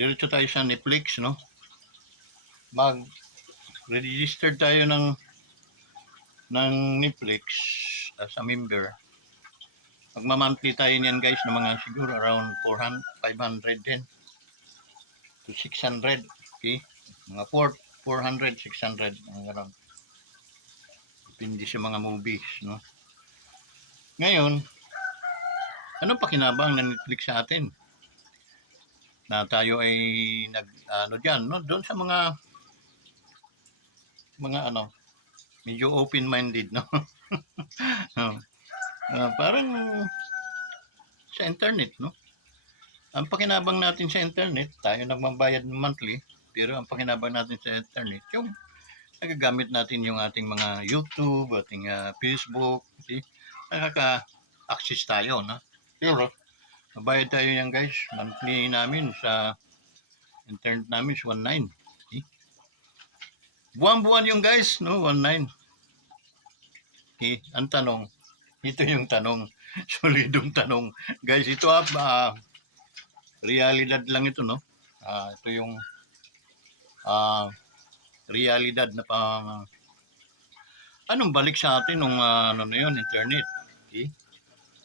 Diretso tayo sa Netflix, no? Mag-register tayo ng Netflix as a member. Magma-monthly tayo niyan guys ng mga siguro around 400, 500 din to 600. Okay? Mga 400, 600. Gano'n. Depende sa mga movies, no? Ngayon, anong pakinabang ng Netflix sa atin? Na tayo ay ano diyan, no? Doon sa mga ano, medyo open-minded, no? Parang sa internet, no? Ang pakinabang natin sa internet, tayo nagbabayad monthly, pero ang pakinabang natin sa internet, yung nagagamit natin yung ating mga YouTube, ating Facebook, okay? Nakaka-access tayo, no? Pero, mabayad tayo yan guys, monthly namin sa internet namin is 19. Okay? Buwan-buwan yung guys, no? 19. Okay? Ang tanong, ito yung tanong, solidong tanong. Guys, ito realidad lang ito, no? Ito yung realidad na anong balik sa atin nung ano na yun, internet. Okay?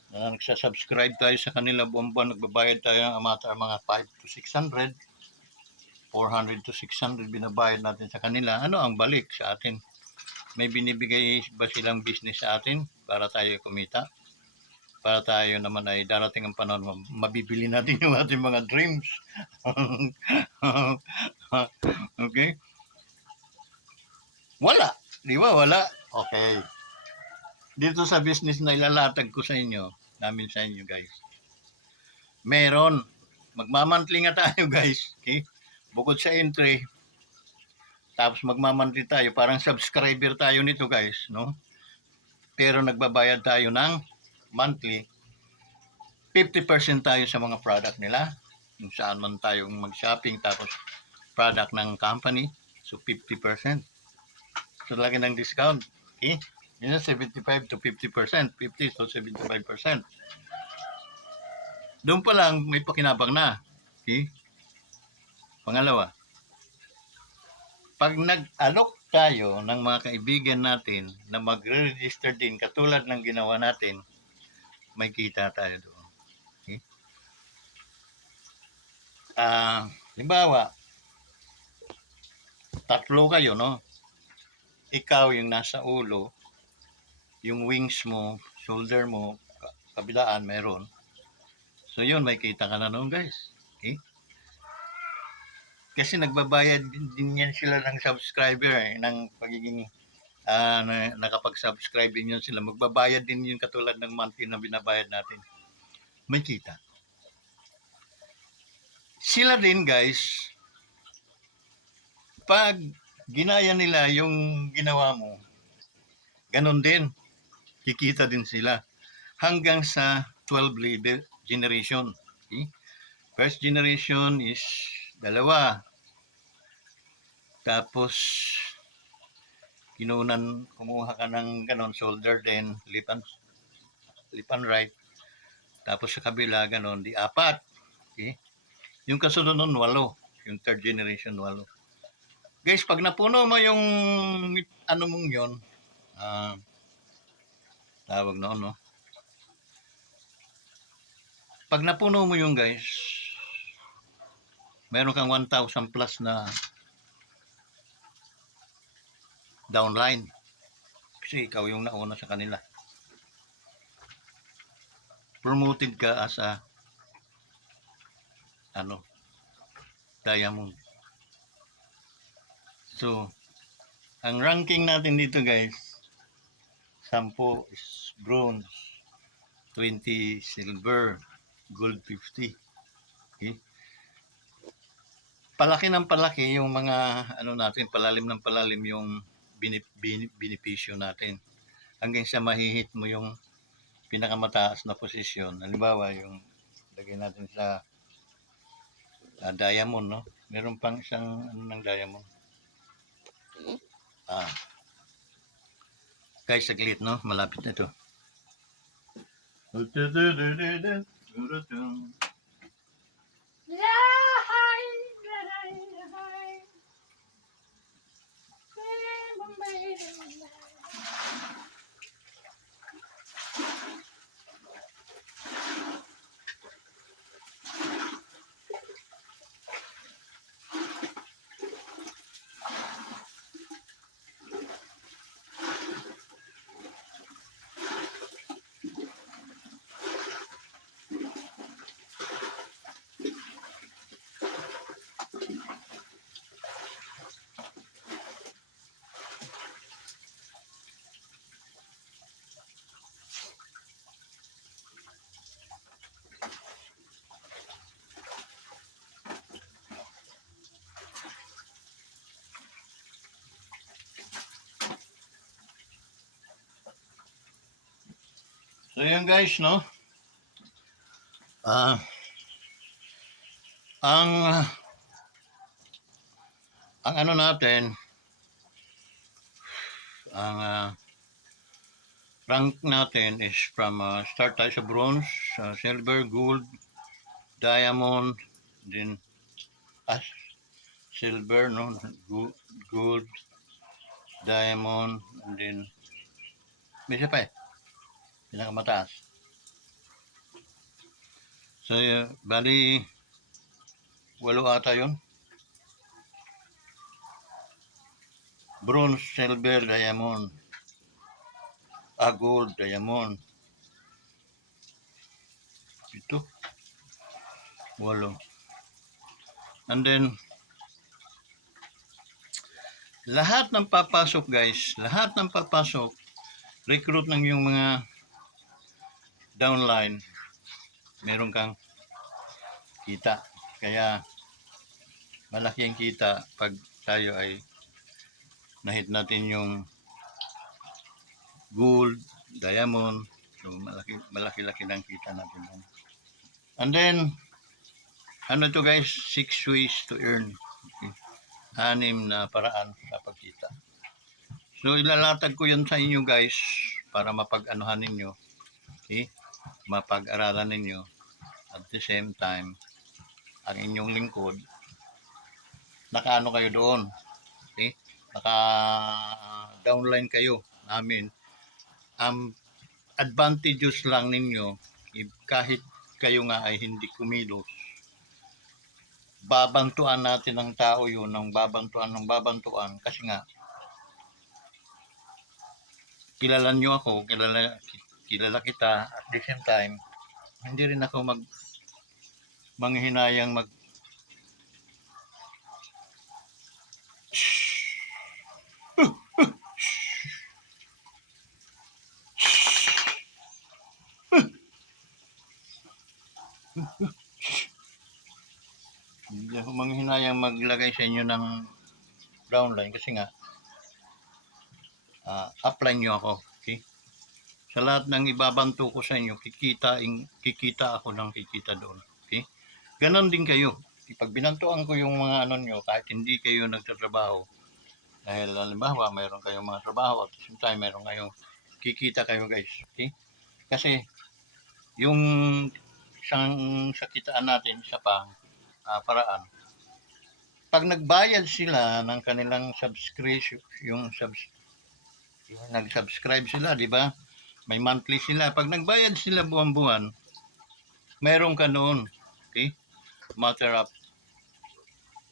Nagsasubscribe tayo sa kanila buwan-buwan, nagbabayad tayo ng mga 5 to 600, 400 to 600 binabayad natin sa kanila. Ano ang balik sa atin? May binibigay ba silang business sa atin para tayo kumita? Para tayo naman ay darating ang panahon, mabibili natin yung ating mga dreams. Okay? Wala. Di ba? Wala. Okay. Dito sa business na ilalatag ko sa inyo, namin sa inyo guys. Meron. Magmamantli nga tayo guys. Okay? Bukod sa entry, tapos magmamantli tayo. Parang subscriber tayo nito guys. No? Pero nagbabayad tayo ng monthly. 50% tayo sa mga product nila. Kung saan man tayong mag-shopping. Tapos product ng company. So 50%. So lagi ng discount. Okay? Yun 75 to 50%. 50 to 75%. Doon pa lang may pakinabang na. Okay? Pangalawa, pag nag-alok tayo ng mga kaibigan natin na magre-register din katulad ng ginawa natin, may kita tayo doon. Okay? Halimbawa, 3 kayo, no? Ikaw yung nasa ulo, yung wings mo, shoulder mo, kabilaan meron. So yun, may kita ka na noon guys. Okay? Kasi nagbabayad din yan sila ng subscriber, ng pagiging nakapag-subscribe din yun sila. Magbabayad din yun katulad ng monthly na binabayad natin. May kita. Sila din guys, pag ginaya nila yung ginawa mo, ganon din, kikita din sila. Hanggang sa 12 generation. Okay? First generation is 2. Tapos, kumuha ka ng ganon, shoulder din, lipan right. Tapos sa kabila, ganon, di 4. Okay? Yung kasunod nun, 8. Yung third generation, 8. Guys, pag napuno mo yung ano mong yun, tawag na no? Pag napuno mo yung guys, meron kang 1,000 plus na downline. Kasi ikaw yung nauna sa kanila. Promoted ka as a diamond. So, ang ranking natin dito guys, 10 is bronze, 20 silver, gold 50. Okay? Palaki ng palaki yung mga natin, palalim ng palalim yung benepisyo natin. Hanggang sa mahihit mo yung pinakamataas na posisyon. Halimbawa, yung lagay natin sa diamond, no? Meron pang isang ng diamond. Guys, saglit, no? Malapit na ito. So yun guys, no? Ah, ang ang ano natin, ang rank natin is from start tayo sa bronze, silver, gold, diamond, then silver, no? Gold, diamond, and then may isa pa eh, pinakamataas. So, bali, walo ata yun. Bronze, silver, diamond, gold, diamond. Ito, walo. And then, lahat ng papasok guys, lahat ng papasok, recruit ng yung mga downline, meron kang kita. Kaya, malaki ang kita pag tayo ay nahit natin yung gold, diamond. So, malaki-laki lang kita natin. And then, ano to guys, 6 ways to earn. Okay. 6 na paraan sa pagkita. So, ilalatag ko yan sa inyo guys para mapag-anuhan ninyo. Okay? Mapag-aralan ninyo. At the same time, ang inyong lingkod, nakaano kayo doon. Okay? Naka-downline kayo namin. Advantages lang ninyo, kahit kayo nga ay hindi kumilos, babantuan natin ng tao yun, ng babantuan, kasi nga, kilala nyo ako, kilala kita, at the same time, hindi rin ako manghihinayang hindi ako manghihinayang maglagay sa inyo ng downline kasi nga, upline nyo ako, okay? Sa lahat ng ibabanto ko sa inyo, kikita ako ng kikita doon. Okay? Ganon din kayo. Pag binantuan ko yung mga ano nyo, kahit hindi kayo nagtatrabaho, dahil halimbawa, mayroon kayong mga trabaho at the same time, mayroon kayong kikita kayo guys. Okay? Kasi, yung isang sakitaan natin, isa pa, paraan. Pag nagbayad sila ng kanilang subscription, yung nag-subscribe sila, di ba? May monthly sila. Pag nagbayad sila buwan-buwan, mayroon ka noon. Okay? Matter of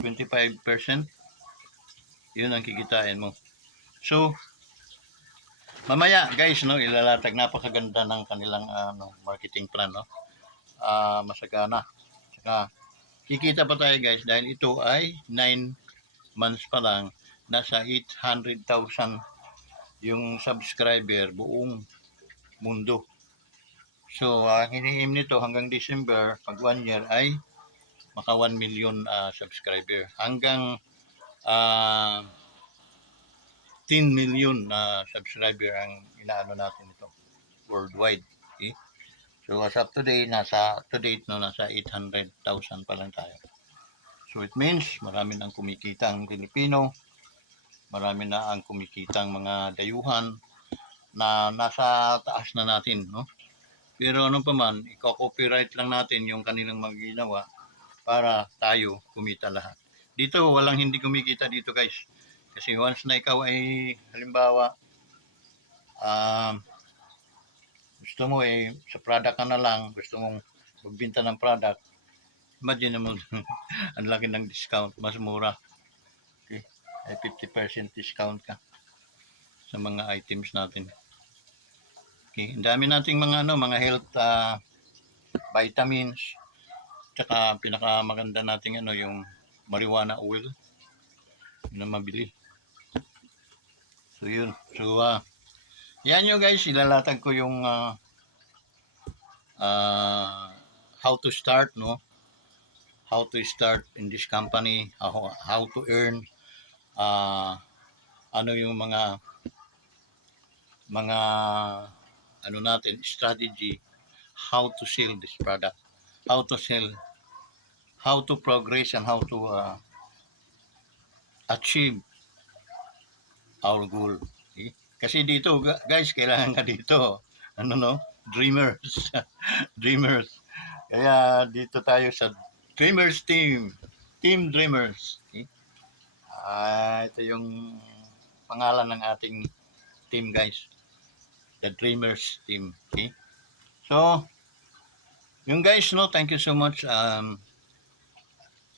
25%. Yun ang kikitain mo. So, mamaya guys, no, ilalatag, napakaganda ng kanilang marketing plan, no? Masagana. Saka, kikita pa tayo guys dahil ito ay 9 months pa lang, nasa 800,000 yung subscriber buong mundo. So, ang hiniim nito hanggang December, pag 1 year ay maka 1 million subscriber. Hanggang 10 million na subscriber ang inaano natin ito worldwide. Okay? So, as of today, to date, no, nasa 800,000 pa lang tayo. So, it means marami nang kumikita ang Pilipino, marami na ang kumikitang mga dayuhan na nasa taas na natin, no? Pero ano pa man, i-copyright lang natin yung kanilang maginawa para tayo kumita lahat. Dito, walang hindi kumikita dito guys. Kasi once na ikaw ay, halimbawa, gusto mo sa product ka na lang, gusto mong magbenta ng product, imagine mo, ang laki ng discount, mas mura. Okay? Ay 50% discount ka sa mga items natin. Okay, ang dami nating mga health vitamins, tsaka pinakamaganda nating yung marijuana oil na mabili. So yun. So yan nyo guys, ilalatag ko yung how to start, no? How to start in this company, how to earn, ano yung mga ano natin, strategy, how to sell this product, how to sell, how to progress, and how to achieve our goal. Okay? Kasi dito, guys, kailangan ka dito, ano no, dreamers, dreamers. Kaya dito tayo sa Dreamers Team, Team Dreamers. Okay? Ito yung pangalan ng ating team, guys, the Dreamers Team. Okay? So, yung guys, no, thank you so much.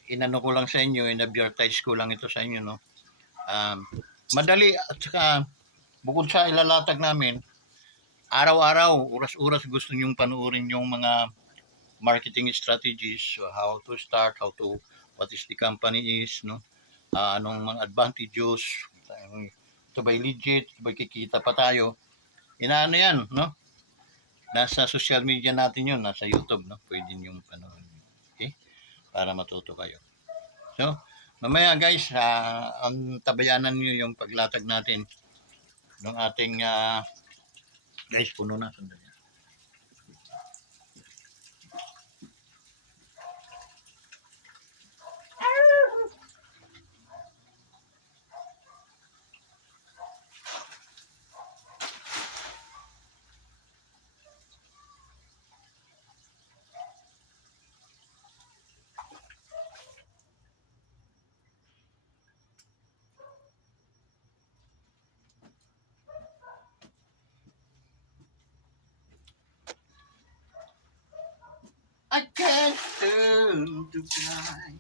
Inano ko lang sa inyo, in-advertise ko lang ito sa inyo, no. Madali at saka bukod sa ilalatag namin, araw-araw, oras-oras gusto nyong panoorin yung mga marketing strategies, so how to start, how to, what is the company is, no? Anong mga advantages, ito ba'y legit, ito ba'y kikita pa tayo. Inaano yan, no? Nasa social media natin yun, nasa YouTube, no? Pwede yung panoorin. Okay? Para matuto kayo. So, mamaya guys, ang tabayanan nyo yung paglatag natin ng ating guys, puno na. Sandali. I can't turn to fly.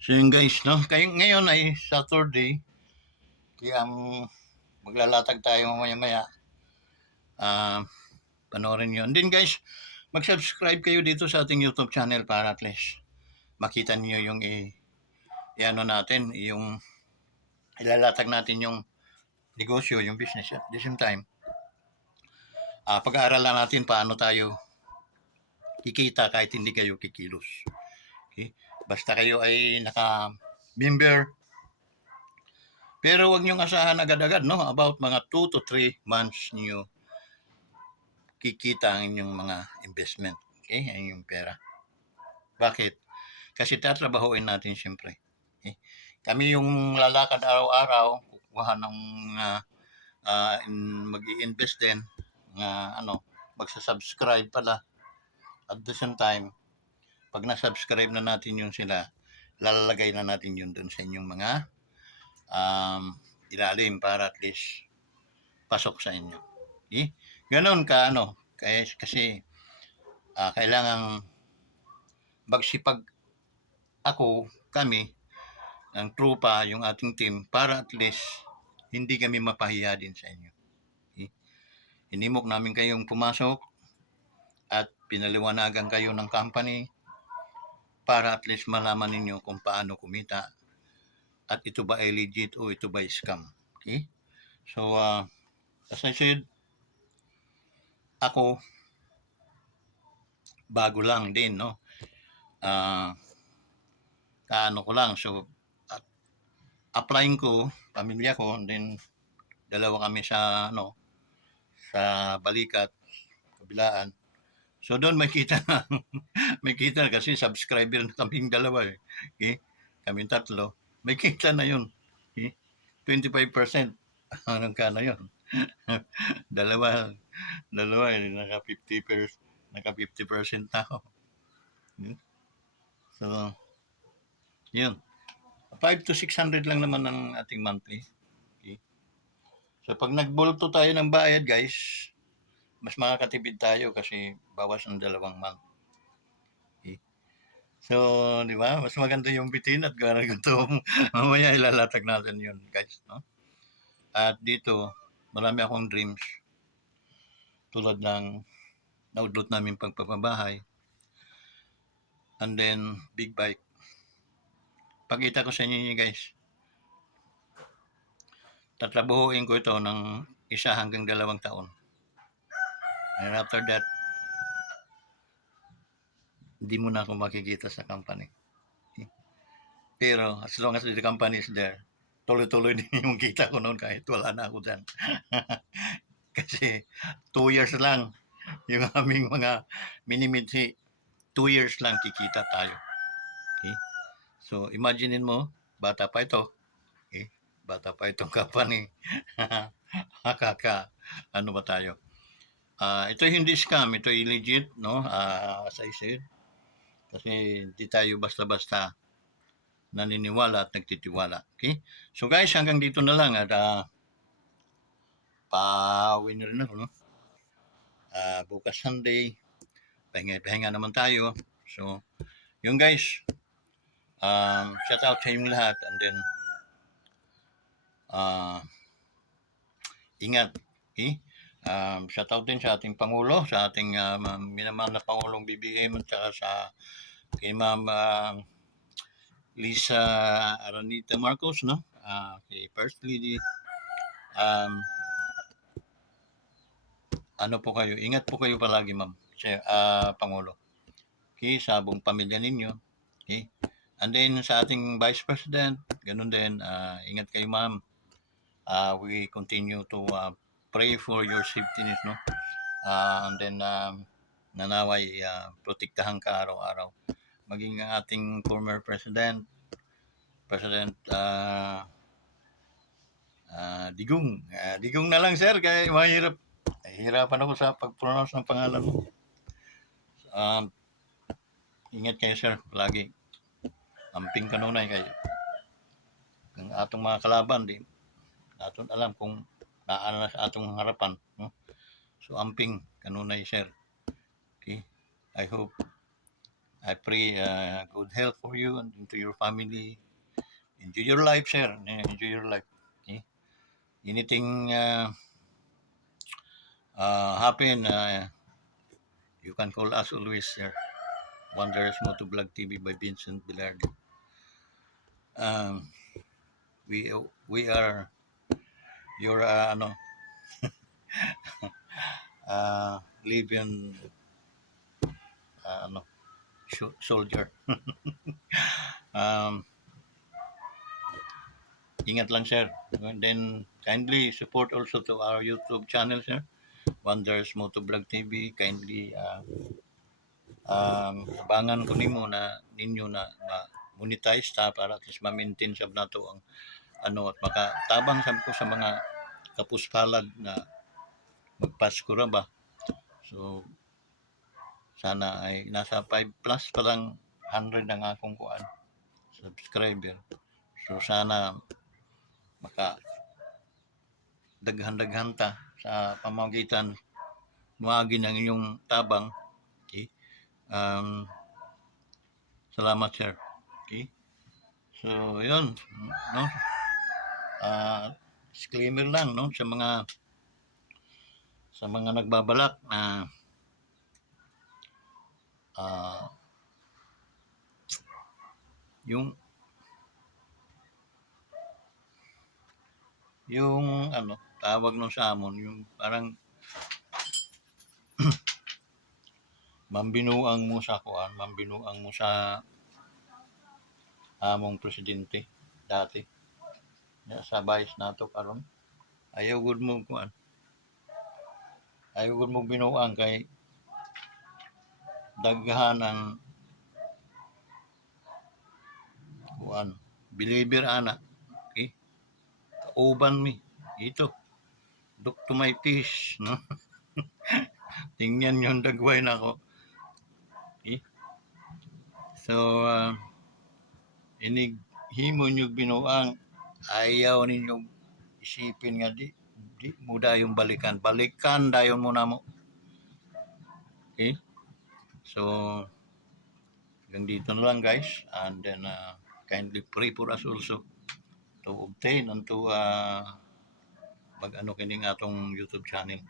So yun guys, no? Kaya ngayon ay Saturday. Kaya maglalatag tayo mamaya-maya. Panoorin nyo. And then guys, mag-subscribe kayo dito sa ating YouTube channel para at least makita niyo yung i-ano natin, yung ilalatag natin yung negosyo, yung business at the same time. Pag-aaralan natin paano tayo kikita kahit hindi kayo kikilos. Okay? Basta kayo ay naka-member. Pero wag niyong asahan agad-agad, no? About mga 2 to 3 months niyo kikita ang inyong mga investment. Okay? Ang inyong pera. Bakit? Kasi tatrabahoin natin siyempre. Okay? Kami yung lalakad araw-araw, kukuha ng mag-i-invest din, magsa-subscribe pala. At the same time, pag na-subscribe na natin yun sila, lalagay na natin yun dun sa inyong mga ilalim para at least pasok sa inyo. Okay? Ganon ka, kasi kailangan magsipag kami, ang trupa, yung ating team, para at least hindi kami mapahiya din sa inyo. Okay? Inimok namin kayong pumasok at pinaliwanagan kayo ng company para at least malaman ninyo kung paano kumita at ito ba ay legit o ito ba ay scam. Okay? So, as I said, ako, bago lang din, no? Kaano ko lang, so, applying ko, pamilya ko, and then, dalawa kami sa Balikat, kabilaan. So, doon may kita na, may kita kasi subscriber na kaming dalawa eh. Okay? Kaming tatlo. May kita na yun. Okay? 25%. Anong kano yun? dalawa, naka 50% na ako. So, yun. 5 to 600 lang naman ang ating monthly. Okay? So, pag nagbulto tayo ng bayad, guys, mas makakatipid tayo kasi bawas ng 2 month. Okay? So, di ba? Mas maganda yung bitin at gano'n gutom. Mamaya ilalatag natin yun, guys. No? At dito, marami akong dreams. Tulad ng naudlot namin pagpapabahay. And then, big bike. Pakita ko sa inyo guys. Tatrabahuin ko ito ng 1 hanggang 2 taon. And after that, hindi mo na ako makikita sa company. Okay? Pero as long as the company is there, tuloy-tuloy din yung kita ko noon kahit wala na ako dyan. Kasi 2 years lang yung aming mga minimitsi. 2 years lang kikita tayo. Okay? So, imaginein mo, bata pa ito. Okay? Bata pa itong company. Ano ba tayo? Ito hindi scam, ito legit, no? As I said. Kasi hindi tayo basta-basta naniniwala at nagtitiwala. Okay? So guys, hanggang dito na lang at pauwi na rin ako, no? Bukas Sunday, pahinga naman tayo. So, yung guys, shout out sa inyong lahat and then ingat. Okay? Shout out din sa ating Pangulo, sa ating minamahal na Pangulong BBM at saka sa kay Ma'am Lisa Aranita Marcos, no? Kay First Lady. Ano po kayo, ingat po kayo palagi, Ma'am, Pangulo. Okay, sa buong pamilya ninyo. Okay? And then sa ating Vice President, ganun din, ingat kayo, Ma'am. We continue to pray for your safety, no? And then nanaway protektahan ka araw-araw. Maging ang ating former President Digong. Digong na lang, sir, kaya mahirap. Hirapan ako sa pag-pronounce ng pangalan mo. Ingat kayo, sir, palagi. Amping kanunay kayo. Ang atong mga kalaban, di natin alam kung naano na sa atong harapan. No? So, amping kanunay, sir. Okay? I pray good health for you and to your family. Enjoy your life, sir. Enjoy your life. Okay? Anything happen, you can call us always, sir. Wanderers Motovlog TV by Vincent Bilardi. We are your Libyan soldier. Ingat lang, sir. And then kindly support also to our YouTube channel, sir. Wanderers Motovlog TV. Kindly abangan ko ninyo na monetize ta para at least ma-maintain sa nato ang at makatabang ko sa mga kapuspalad na magpasko ra ba. So sana ay nasa 5 plus pa lang 100 ang akong subscriber. So sana maka daghan ta sa pamamagitan muagi ng inyong tabang. Okay? Salamat, sir. Okay? So, yun, no? Disclaimer lang, no, sa mga nagbabalak na yung tawag nung sa amon, yung parang mambinuang mo sa among presidente dati sa vice nato karon. Ayaw gud mo binuang kay daghan ang believer ana. Okay? Kauban mi ito. Look to my fish, no? Tingnan yung dagway na ako. Okay? So, himo nyo binuang, ayaw ninyong isipin nga di mo dayong balikan dayon mo na mo. Okay? So, hanggang dito na lang, guys, and then kindly pray for us also to obtain and to kining atong YouTube channel.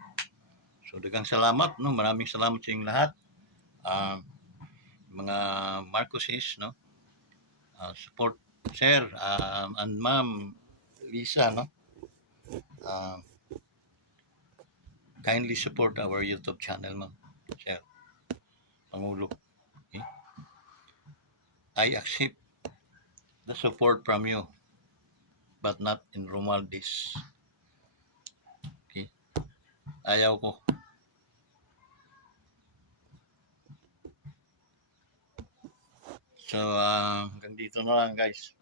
So daghang salamat, no, maraming salamat sa inyong lahat, mga Marcoses, no, support, sir, and ma'am Lisa, no, kindly support our YouTube channel, ma'am, sir, Pangulo. Okay? I accept the support from you, but not in Romualdez. Okay? Ayaw ko. So, hanggang dito na lang guys.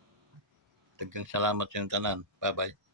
Daghang salamat sa inyong tanan. Bye-bye.